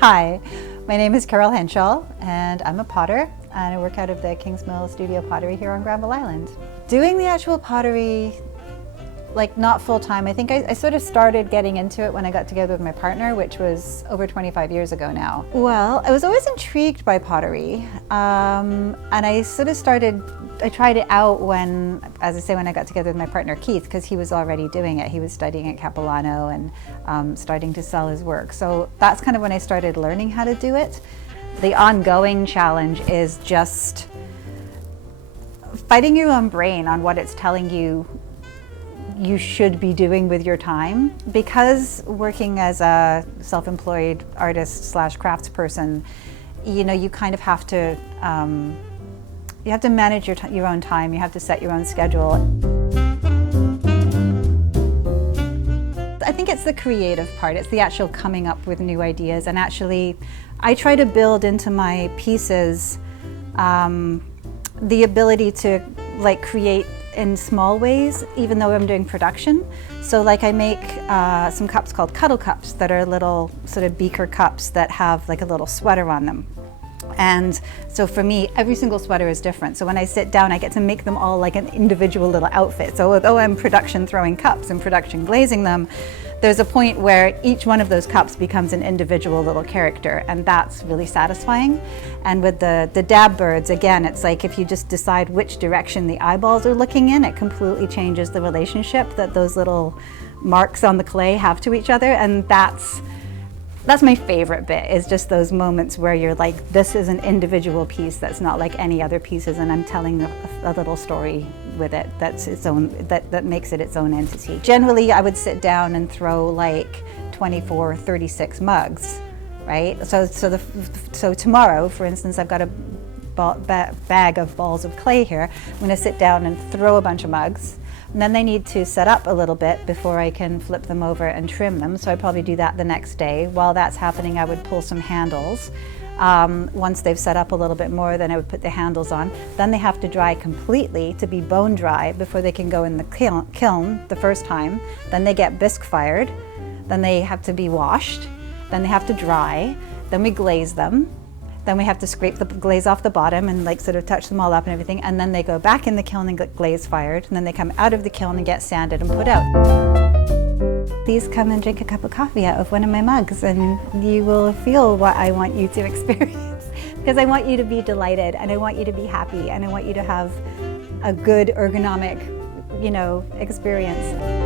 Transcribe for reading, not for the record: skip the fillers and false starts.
Hi, my name is Carol Henschel and I'm a potter and I work out of the Kingsmill studio Pottery here on Granville Island. Doing the actual pottery, like not full time, I think I sort of started getting into it when I got together with my partner, which was over 25 years ago now. Well, I was always intrigued by pottery and I tried it out when, as I say, when I got together with my partner Keith, because he was already doing it. He was studying at Capilano and starting to sell his work. So that's kind of when I started learning how to do it. The ongoing challenge is just fighting your own brain on what it's telling you you should be doing with your time. Because working as a self-employed artist slash craftsperson, you know, you kind of have to you have to manage your own time, you have to set your own schedule. I think it's the creative part, it's the actual coming up with new ideas, and actually I try to build into my pieces the ability to like create in small ways, even though I'm doing production. So like I make some cups called cuddle cups that are little sort of beaker cups that have like a little sweater on them. And so for me, every single sweater is different. So when I sit down, I get to make them all like an individual little outfit. So although I'm production throwing cups and production glazing them, there's a point where each one of those cups becomes an individual little character, and that's really satisfying. And with the dab birds, again, it's like if you just decide which direction the eyeballs are looking in, it completely changes the relationship that those little marks on the clay have to each other. And that's my favorite bit, is just those moments where you're like, this is an individual piece that's not like any other pieces, and I'm telling a little story with it that's its own, that makes it its own entity. Generally, I would sit down and throw like 24, 36 mugs, right? So tomorrow, for instance, I've got a bag of balls of clay here. I'm going to sit down and throw a bunch of mugs. And then they need to set up a little bit before I can flip them over and trim them. So I probably do that the next day. While that's happening, I would pull some handles. Once they've set up a little bit more, then I would put the handles on. Then they have to dry completely to be bone dry before they can go in the kiln the first time. Then they get bisque fired. Then they have to be washed. Then they have to dry. Then we glaze them. Then we have to scrape the glaze off the bottom and like sort of touch them all up and everything. And then they go back in the kiln and get glaze fired. And then they come out of the kiln and get sanded and put out. Please come and drink a cup of coffee out of one of my mugs and you will feel what I want you to experience. Because I want you to be delighted and I want you to be happy and I want you to have a good ergonomic, you know, experience.